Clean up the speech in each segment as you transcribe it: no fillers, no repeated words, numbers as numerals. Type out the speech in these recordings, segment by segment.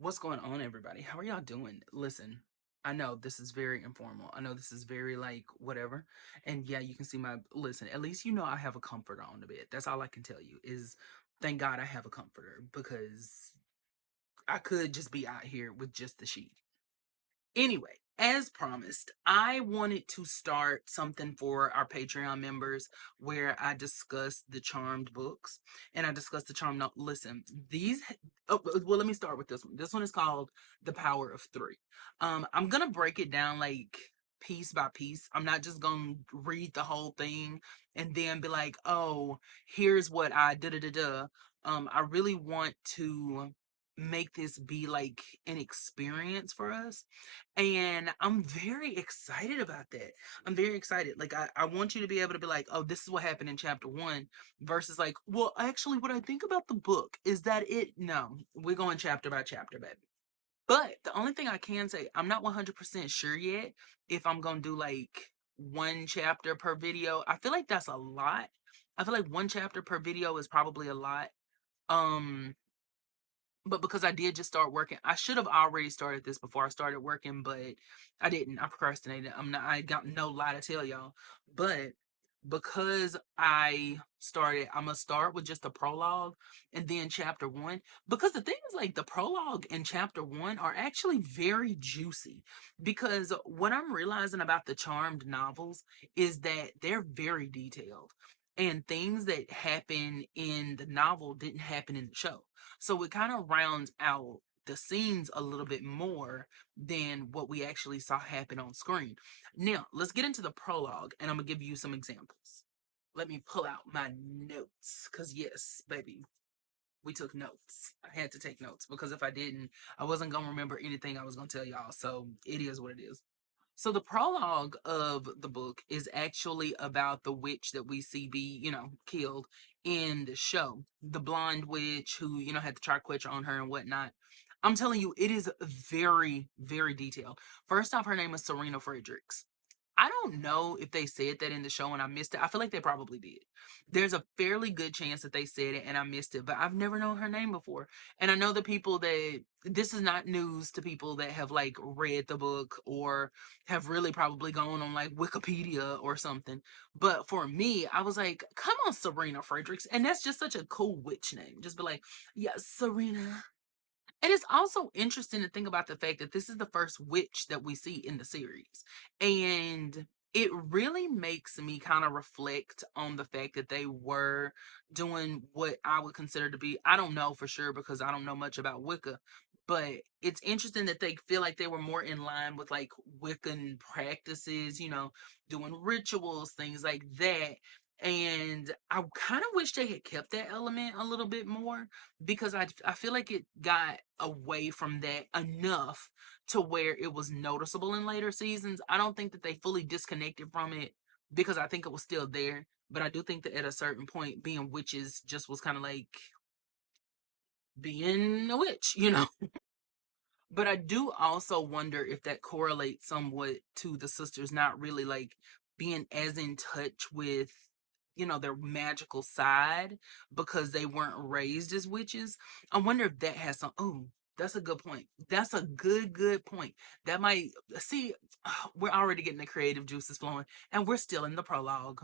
What's going on, everybody? How are y'all doing? Listen, I know this is very informal. I know this is very like whatever. And yeah, you can see my listen, at least you know I have a comforter on the bed. That's all I can tell you is thank God I have a comforter because I could just be out here with just the sheet. Anyway, as promised, I wanted to start something for our Patreon members where I discuss the Charmed books and I discuss the Charmed. No, listen, these. Well, let me start with this one. This one is called The Power of Three. I'm gonna break it down like piece by piece. I'm not just gonna read the whole thing and then be like, oh, here's what I da da da da. I really want to make this be like an experience for us, and I'm very excited about that. I'm very excited. Like, I want you to be able to be like, oh, this is what happened in chapter one, versus like, well, actually, what I think about the book is that no, we're going chapter by chapter, baby. But the only thing I can say, I'm not 100% sure yet if I'm going to do like one chapter per video. I feel like that's a lot. I feel like one chapter per video is probably a lot. Um, but because I did just start working, I should have already started this before I started working, but I didn't. I procrastinated. I got no lie to tell y'all. But because I'm gonna start with just the prologue and then chapter one. Because the thing is, like, the prologue and chapter one are actually very juicy. Because what I'm realizing about the Charmed novels is that they're very detailed. And things that happen in the novel didn't happen in the show. So it kind of rounds out the scenes a little bit more than what we actually saw happen on screen. Now, let's get into the prologue, and I'm going to give you some examples. Let me pull out my notes, because yes, baby, we took notes. I had to take notes, because if I didn't, I wasn't going to remember anything I was going to tell y'all. So it is what it is. So the prologue of the book is actually about the witch that we see be, killed in the show. The blonde witch who, had the triquetch on her and whatnot. I'm telling you, it is very, very detailed. First off, her name is Serena Fredericks. I don't know if they said that in the show and I missed it. I feel like they probably did. There's a fairly good chance that they said it and I missed it, but I've never known her name before. And I know the people that this is not news to people that have like read the book or have really probably gone on like Wikipedia or something. But for me, I was like, come on, Serena Fredericks. And that's just such a cool witch name. Just be like, yeah, Serena. And it's also interesting to think about the fact that this is the first witch that we see in the series. And it really makes me kind of reflect on the fact that they were doing what I would consider to be, I don't know for sure because I don't know much about Wicca, but it's interesting that they feel like they were more in line with like Wiccan practices, doing rituals, things like that. And I kind of wish they had kept that element a little bit more because I feel like it got away from that enough to where it was noticeable in later seasons. I don't think that they fully disconnected from it because I think it was still there. But I do think that at a certain point, being witches just was kind of like being a witch. But I do also wonder if that correlates somewhat to the sisters not really like being as in touch with, their magical side because they weren't raised as witches. I wonder if that has some. Oh, that's a good point. That's a good point. That might see, we're already getting the creative juices flowing, and we're still in the prologue.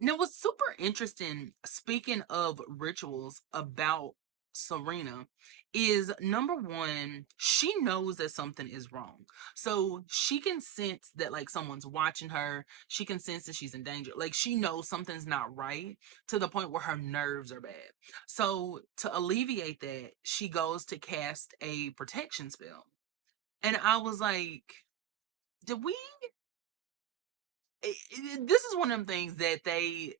Now, what's super interesting, speaking of rituals about Serena, is number one, she knows that something is wrong. So she can sense that like someone's watching her. She can sense that she's in danger. Like she knows something's not right to the point where her nerves are bad. So to alleviate that, she goes to cast a protection spell. And I was like, did we? This is one of them things that they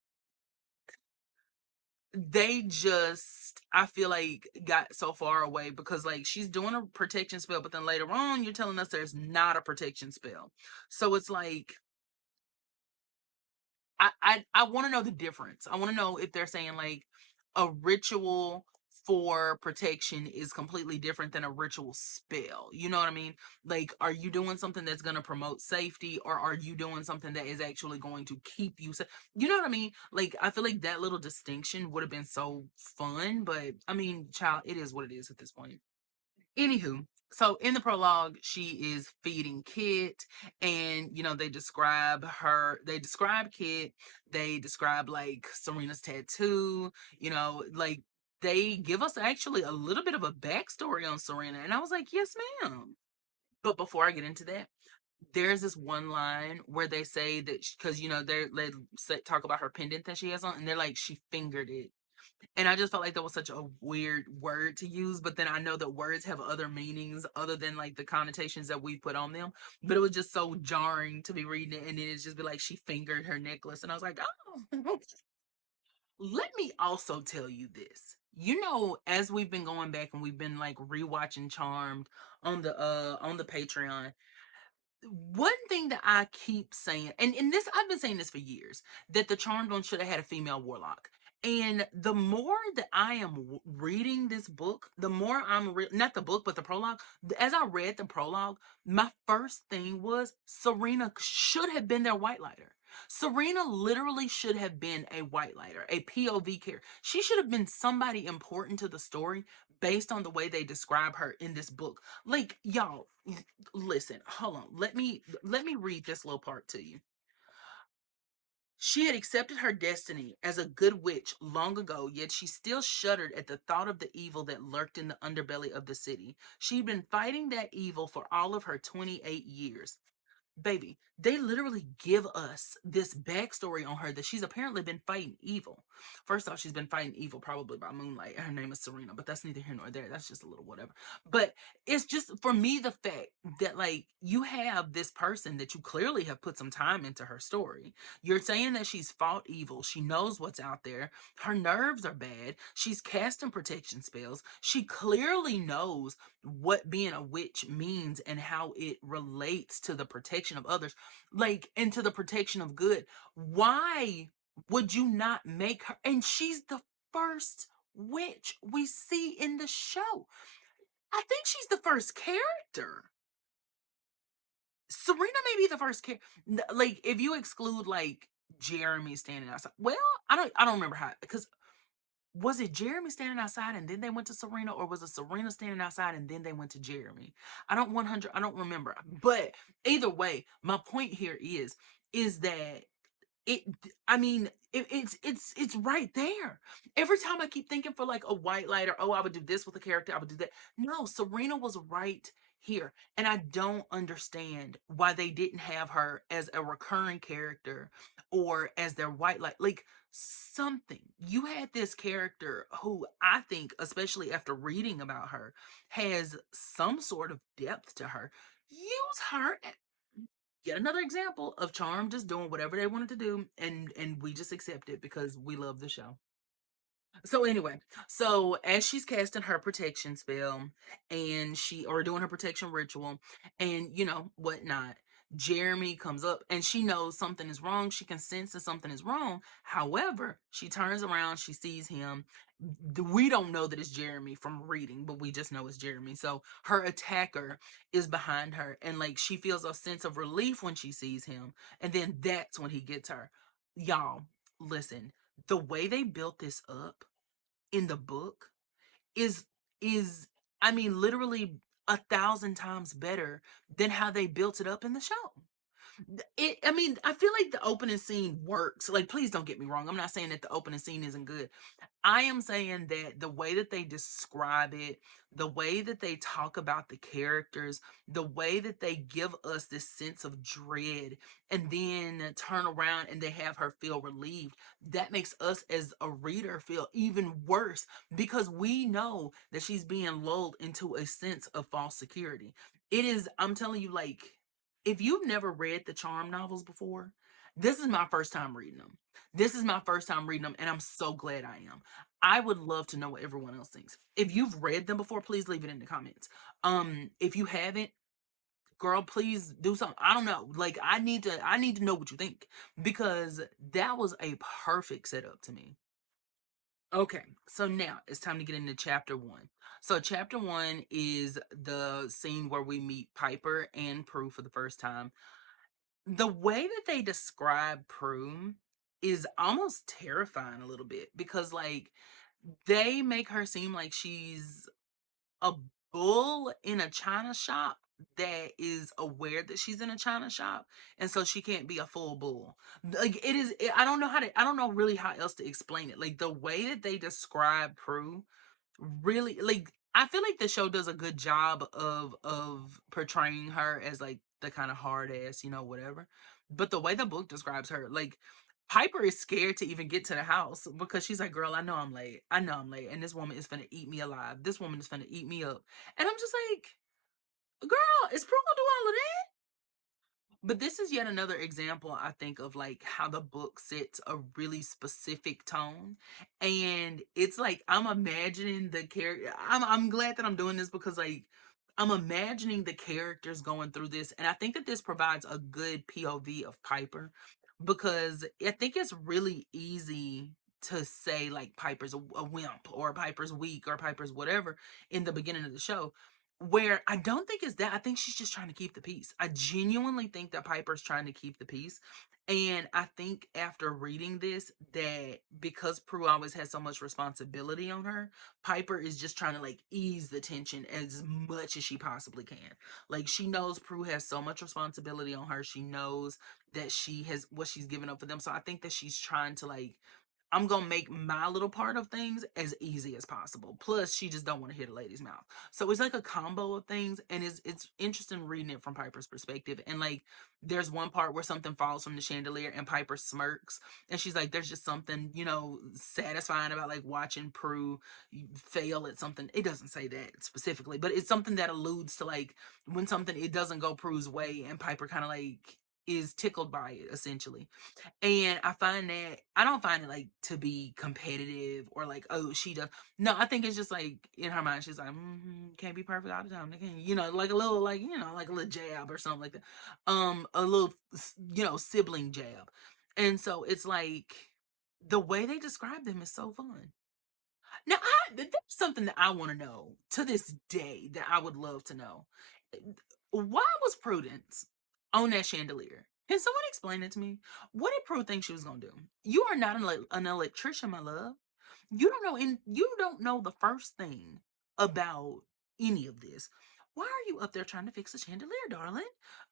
just I feel like got so far away because like she's doing a protection spell, but then later on you're telling us there's not a protection spell. So it's like I want to know the difference. I want to know if they're saying like a ritual for protection is completely different than a ritual spell. You know what I mean? Like, are you doing something that's going to promote safety, or are you doing something that is actually going to keep you safe? You know what I mean? Like, I feel like that little distinction would have been so fun, but I mean, child, it is what it is at this point. Anywho, so in the prologue, she is feeding Kit, and they describe Kit, they describe like Serena's tattoo, like they give us actually a little bit of a backstory on Serena, and I was like, yes, ma'am. But before I get into that, there's this one line where they say that because talk about her pendant that she has on, and they're like she fingered it, and I just felt like that was such a weird word to use. But then I know that words have other meanings other than like the connotations that we put on them. But it was just so jarring to be reading it, and then it's just be like she fingered her necklace, and I was like, oh. Let me also tell you this. As we've been going back and we've been like rewatching Charmed on the Patreon, one thing that I keep saying, and this I've been saying this for years, that the Charmed one should have had a female warlock. And the more that I am reading this book, the more not the book, but the prologue. As I read the prologue, my first thing was Serena should have been their white lighter. Serena literally should have been a white lighter, a POV character. She should have been somebody important to the story based on the way they describe her in this book. Like, y'all, listen, hold on. Let me read this little part to you. She had accepted her destiny as a good witch long ago, yet she still shuddered at the thought of the evil that lurked in the underbelly of the city. She'd been fighting that evil for all of her 28 years. Baby, they literally give us this backstory on her that she's apparently been fighting evil. First off, she's been fighting evil probably by moonlight. Her name is Serena, but that's neither here nor there. That's just a little whatever. But it's just for me the fact that like you have this person that you clearly have put some time into her story. You're saying that she's fought evil. She knows what's out there. Her nerves are bad. She's casting protection spells. She clearly knows what being a witch means and how it relates to the protection of others, like, and to the protection of good. Why would you not make her? And she's the first witch we see in the show. I think she's the first character. Serena may be the first character. Like, if you exclude like Jeremy standing outside. Well, I don't remember how, because was it Jeremy standing outside and then they went to Serena, or was it Serena standing outside and then they went to Jeremy? I don't remember. But either way, my point here is that it I mean it's right there. Every time I keep thinking for like a white lighter, oh, I would do this with a character, I would do that. No, Serena was right here, and I don't understand why they didn't have her as a recurring character or as their white light, like something. You had this character who I think, especially after reading about her, has some sort of depth to her. Use her. Yet another example of Charm just doing whatever they wanted to do, and we just accept it because we love the show. So anyway, so as she's casting her protection spell and she or doing her protection ritual and whatnot, Jeremy comes up and she knows something is wrong. She can sense that something is wrong. However, she turns around, she sees him. We don't know that it's Jeremy from reading, but we just know it's Jeremy. So her attacker is behind her, and like she feels a sense of relief when she sees him, and then that's when he gets her. Y'all, listen, the way they built this up in the book is is I mean literally 1,000 times better than how they built it up in the show. I mean, I feel like the opening scene works. Like, please don't get me wrong. I'm not saying that the opening scene isn't good. I am saying that the way that they describe it, the way that they talk about the characters, the way that they give us this sense of dread and then turn around and they have her feel relieved, that makes us as a reader feel even worse because we know that she's being lulled into a sense of false security. I'm telling you, like, if you've never read the Charm novels before, this is my first time reading them. This is my first time reading them, and I'm so glad I am. I would love to know what everyone else thinks. If you've read them before, please leave it in the comments. If you haven't, girl, please do something. I don't know. Like, I need to know what you think because that was a perfect setup to me. Okay, so now it's time to get into chapter one. So chapter one is the scene where we meet Piper and Prue for the first time. The way that they describe Prue is almost terrifying a little bit because like they make her seem like she's a bull in a china shop that is aware that she's in a china shop, and so she can't be a full bull. Like I don't know how to, I don't know really how else to explain it. Like the way that they describe Prue, really, like, I feel like the show does a good job of portraying her as like the kind of hard ass, whatever. But the way the book describes her, like, Piper is scared to even get to the house because she's like, "Girl, I know I'm late. I know I'm late, and this woman is gonna eat me alive. This woman is gonna eat me up." And I'm just like, "Girl, is Prue gonna do all of that?" But this is yet another example, I think, of like how the book sets a really specific tone. And it's like I'm imagining the character. I'm glad that I'm doing this because like I'm imagining the characters going through this. And I think that this provides a good POV of Piper, because I think it's really easy to say like Piper's a wimp, or Piper's weak, or Piper's whatever in the beginning of the show, where I don't think it's that. I think she's just trying to keep the peace. I genuinely think that Piper's trying to keep the peace. And I think after reading this, that because Prue always has so much responsibility on her, Piper is just trying to like ease the tension as much as she possibly can. Like, she knows Prue has so much responsibility on her. She knows that she has what she's given up for them. So I think that she's trying to like, I'm gonna make my little part of things as easy as possible. Plus, she just don't want to hit a lady's mouth. So it's like a combo of things, and it's interesting reading it from Piper's perspective. And like, there's one part where something falls from the chandelier, and Piper smirks, and she's like, "There's just something, satisfying about like watching Prue fail at something." It doesn't say that specifically, but it's something that alludes to like when something it doesn't go Prue's way, and Piper kind of like is tickled by it essentially. And I find that I don't find it like to be competitive or like, oh, she does. No, I think it's just like in her mind, she's like, can't be perfect all the time. Like a little, like, like a little jab or something like that. A little, sibling jab. And so it's like the way they describe them is so fun. Now, there's something that I want to know to this day that I would love to know. Why was Prudence on that chandelier? Can someone explain it to me? What did Prue think she was gonna do? You are not an electrician, my love. You don't know the first thing about any of this. Why are you up there trying to fix a chandelier, darling?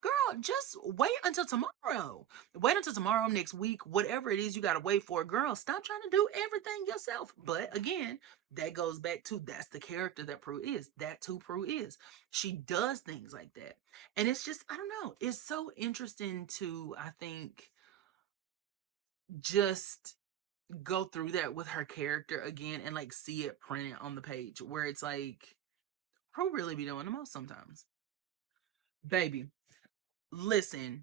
Girl, just wait until tomorrow. Wait until tomorrow, next week, whatever it is you gotta wait for. Girl, stop trying to do everything yourself. But again, that goes back to that's the character that Prue is. That's who Prue is. She does things like that. And it's just, I don't know. It's so interesting to, I think, just go through that with her character again and like see it printed on the page where it's like Pro really be doing the most sometimes. Baby, listen,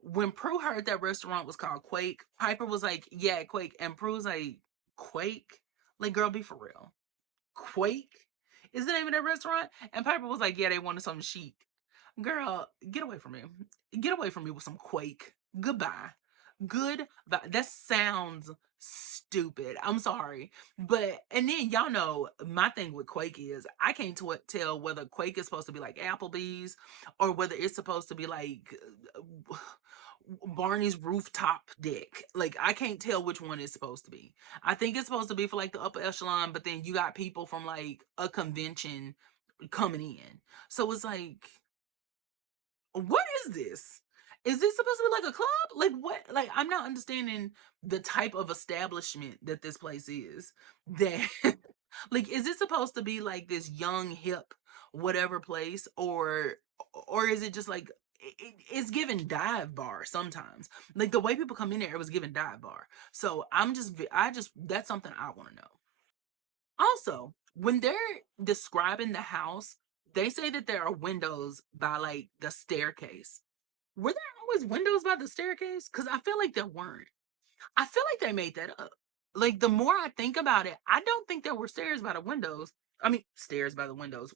when Prue heard that restaurant was called Quake, Piper was like, "Yeah, Quake," and Prue was like, "Quake? Like, girl, be for real. Quake is the name of that restaurant?" And Piper was like, "Yeah, they wanted something chic." Girl, get away from me. Get away from me with some Quake. Goodbye. Goodbye. That sounds stupid. I'm sorry. But, and then y'all know my thing with Quake is I can't tell whether Quake is supposed to be like Applebee's or whether it's supposed to be like Barney's rooftop deck. Like, I can't tell which one it's supposed to be. I think it's supposed to be for like the upper echelon, but then you got people from like a convention coming in. So it's like, what is this? Is this supposed to be like a club? Like, what? Like, I'm not understanding the type of establishment that this place is. That like, is it supposed to be like this young hip whatever place, or is it just like it's given dive bar sometimes? Like the way people come in there, it was given dive bar. So I just that's something I want to know. Also, when they're describing the house, they say that there are windows by like the staircase. Were there always windows by the staircase? Because I feel like there weren't. I feel like they made that up. Like, the more I think about it, I don't think there were stairs by the windows. I mean, stairs by the windows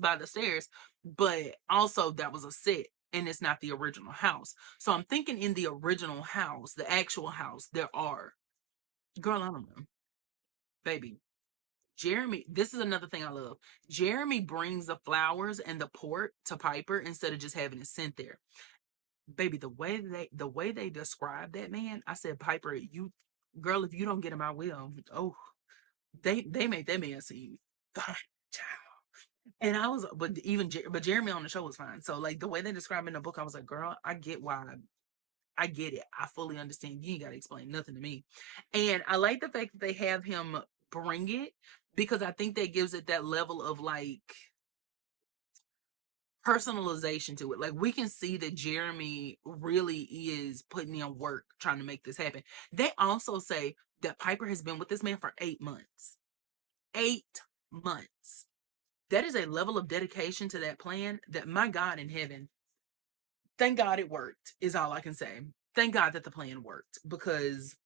by the stairs, but also that was a set and it's not the original house. So I'm thinking in the original house, the actual house, there are. Girl, I don't know. Baby, Jeremy, this is another thing I love. Jeremy brings the flowers and the port to Piper instead of just having it sent there. Baby, the way they describe that man, I said, Piper, you girl, if you don't get him, I will. Oh, they made that man seem fine, child. And I was, but even but Jeremy on the show was fine. So like the way they describe it in the book, I was like, girl, I get why. I get it. I fully understand. You ain't got to explain nothing to me. And I like the fact that they have him bring it, because I think that gives it that level of like personalization to it. Like we can see that Jeremy really is putting in work trying to make this happen. They also say that Piper has been with this man for 8 months. 8 months. That is a level of dedication to that plan that, my God in heaven, thank God it worked, is all I can say. Thank God that the plan worked, because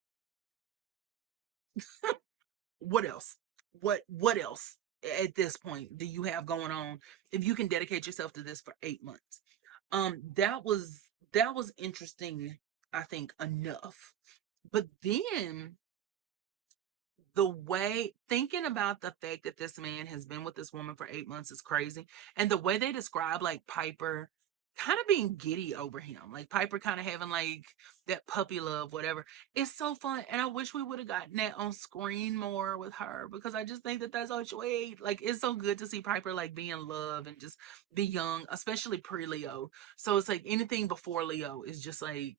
what else? What else at this point do you have going on if you can dedicate yourself to this for 8 months? That was interesting, I think, enough. But then the way, thinking about the fact that this man has been with this woman for 8 months is crazy. And the way they describe like Piper kind of being giddy over him, like Piper kind of having like that puppy love, whatever. It's so fun. And I wish we would have gotten that on screen more with her, because I just think that that's so sweet. Like it's so good to see Piper like be in love and just be young, especially pre-Leo. So it's like anything before Leo is just like,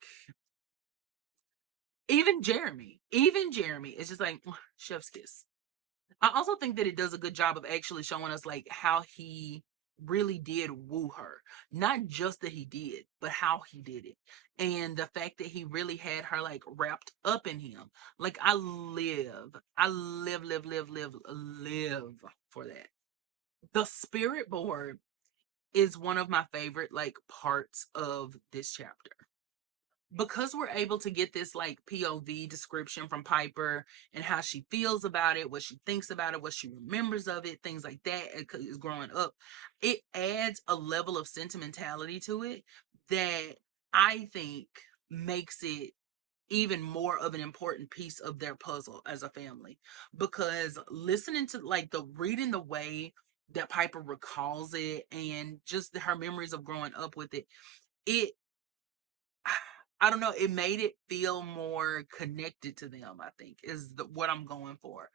even Jeremy is just like chef's kiss. I also think that it does a good job of actually showing us like how he really did woo her. Not just that he did, but how he did it. And the fact that he really had her like wrapped up in him. Like I live for that. The spirit board is one of my favorite like parts of this chapter, because we're able to get this like POV description from Piper and how she feels about it, what she thinks about it, what she remembers of it, things like that is growing up. It adds a level of sentimentality to it that I think makes it even more of an important piece of their puzzle as a family. Because listening to like the reading the way that Piper recalls it and just her memories of growing up with it, it I don't know, it made it feel more connected to them, I think, is what I'm going for.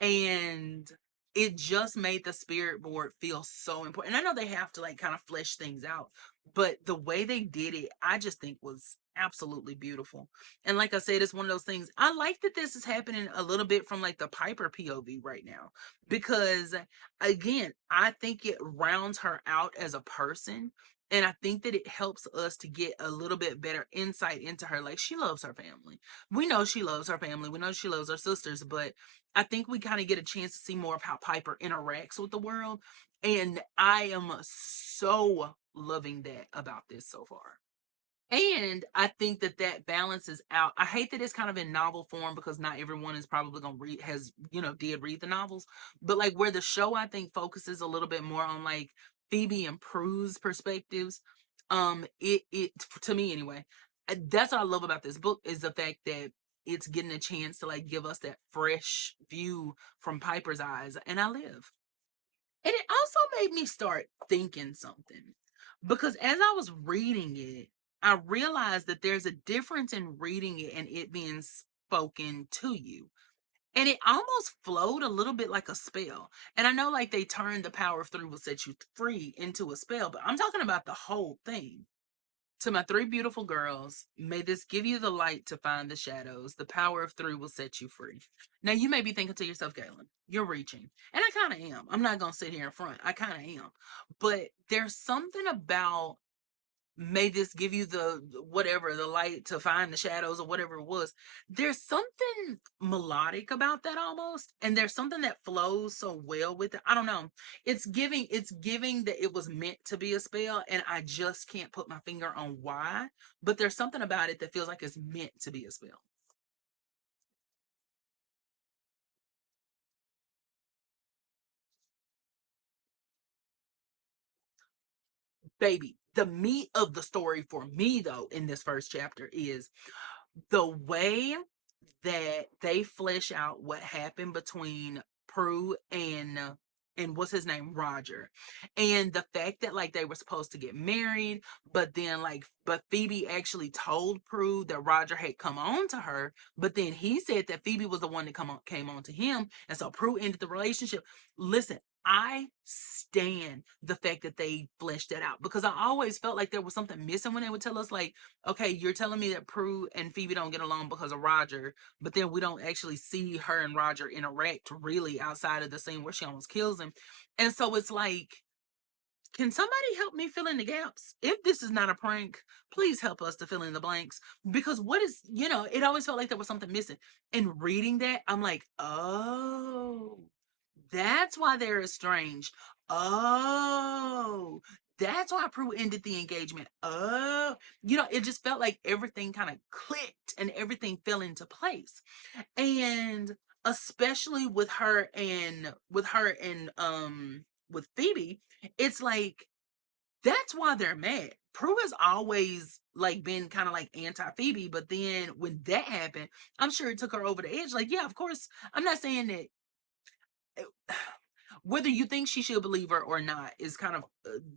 And it just made the spirit board feel so important. And I know they have to like kind of flesh things out, but the way they did it, I just think was absolutely beautiful. And like I said, it's one of those things. I like that this is happening a little bit from like the Piper POV right now, because again, I think it rounds her out as a person. And I think that it helps us to get a little bit better insight into her. Like, she loves her family. We know she loves her family. We know she loves her sisters, but I think we kind of get a chance to see more of how Piper interacts with the world. And I am so loving that about this so far. And I think that that balances out. I hate that it's kind of in novel form, because not everyone is probably going to read, did read the novels. But like where the show, I think, focuses a little bit more on like Phoebe and Prue's perspectives. It to me anyway, that's what I love about this book, is the fact that it's getting a chance to like give us that fresh view from Piper's eyes. And I live. And it also made me start thinking something, because as I was reading it, I realized that there's a difference in reading it and it being spoken to you. And it almost flowed a little bit like a spell. And I know like they turned the power of three will set you free into a spell, but I'm talking about the whole thing. To my three beautiful girls, may this give you the light to find the shadows. The power of three will set you free. Now, you may be thinking to yourself, Galen, you're reaching. And I kind of am. I'm not going to sit here in front. I kind of am. But there's something about, may this give you the whatever, the light to find the shadows or whatever it was. There's something melodic about that almost, and there's something that flows so well with it. I don't know, it's giving that it was meant to be a spell, and I just can't put my finger on why, but there's something about it that feels like it's meant to be a spell. Baby, the meat of the story for me though in this first chapter is the way that they flesh out what happened between Prue and what's his name, Roger. And the fact that like they were supposed to get married, but then like but Phoebe actually told Prue that Roger had come on to her, but then he said that Phoebe was the one that came on to him, and so Prue ended the relationship. Listen, I stand the fact that they fleshed that out because I always felt like there was something missing when they would tell us, like, okay, you're telling me that Prue and Phoebe don't get along because of Roger, but then we don't actually see her and Roger interact really outside of the scene where she almost kills him. And so it's like, can somebody help me fill in the gaps? If this is not a prank, please help us to fill in the blanks. Because what is, it always felt like there was something missing. And reading that, I'm like, oh, that's why they're estranged. Oh, that's why Prue ended the engagement. Oh, it just felt like everything kind of clicked and everything fell into place. And especially with Phoebe, it's like that's why they're mad. Prue has always like been kind of like anti Phoebe, but then when that happened, I'm sure it took her over the edge. Like, yeah, of course, I'm not saying that whether you think she should believe her or not is kind of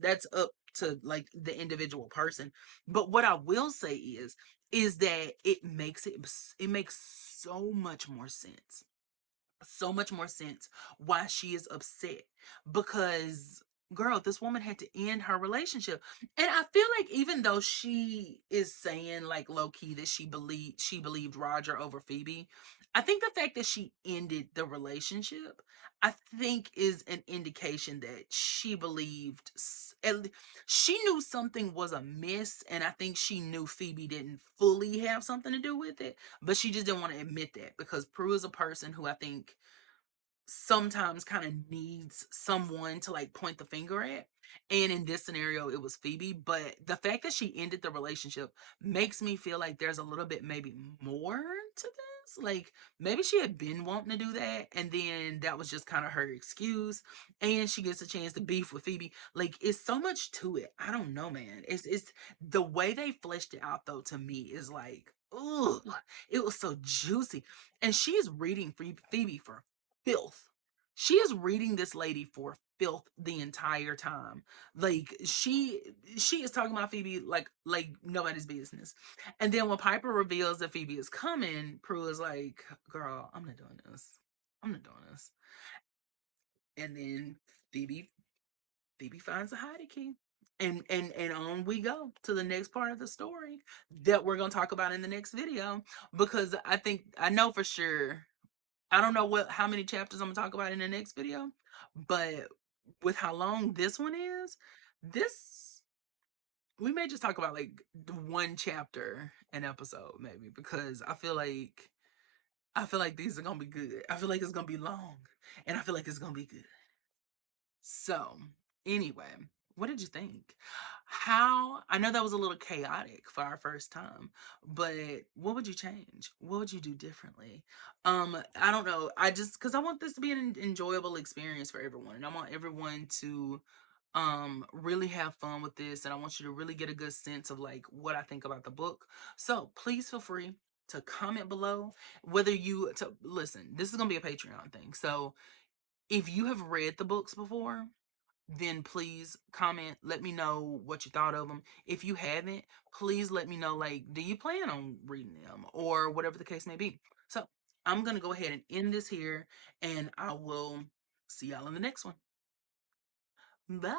that's up to like the individual person. But what I will say is that it makes so much more sense, so much more sense why she is upset, because girl, this woman had to end her relationship. And I feel like even though she is saying like low key that she believed Roger over Phoebe, I think the fact that she ended the relationship, I think, is an indication that she believed and she knew something was amiss, and I think she knew Phoebe didn't fully have something to do with it, but she just didn't want to admit that because Prue is a person who I think sometimes kind of needs someone to like point the finger at. And in this scenario, it was Phoebe. But the fact that she ended the relationship makes me feel like there's a little bit maybe more to this. Like maybe she had been wanting to do that, and then that was just kind of her excuse. And she gets a chance to beef with Phoebe. Like it's so much to it. I don't know, man. It's the way they fleshed it out though. To me, is like, ugh, it was so juicy. And she's reading Phoebe for filth. She is reading this lady for filth the entire time. Like she is talking about Phoebe like nobody's business. And then when Piper reveals that Phoebe is coming, Prue is like, "Girl, I'm not doing this. I'm not doing this." And then Phoebe Phoebe finds a hidey key. And on we go to the next part of the story that we're gonna talk about in the next video, because I know for sure, I don't know how many chapters I'm gonna talk about in the next video, but with how long this one is, this we may just talk about like one chapter an episode maybe, because I feel like these are gonna be good. I feel like it's gonna be long, and I feel like it's gonna be good. So, anyway, what did you think? How, I know that was a little chaotic for our first time, but what would you change? What would you do differently? I don't know. I just, cuz I want this to be an enjoyable experience for everyone, and I want everyone to really have fun with this, and I want you to really get a good sense of like what I think about the book. So, please feel free to comment below whether you to listen. This is going to be a Patreon thing. So, if you have read the books before, then please comment. Let me know what you thought of them. If you haven't, please let me know, like, do you plan on reading them or whatever the case may be. So I'm going to go ahead and end this here, and I will see y'all in the next one. Bye.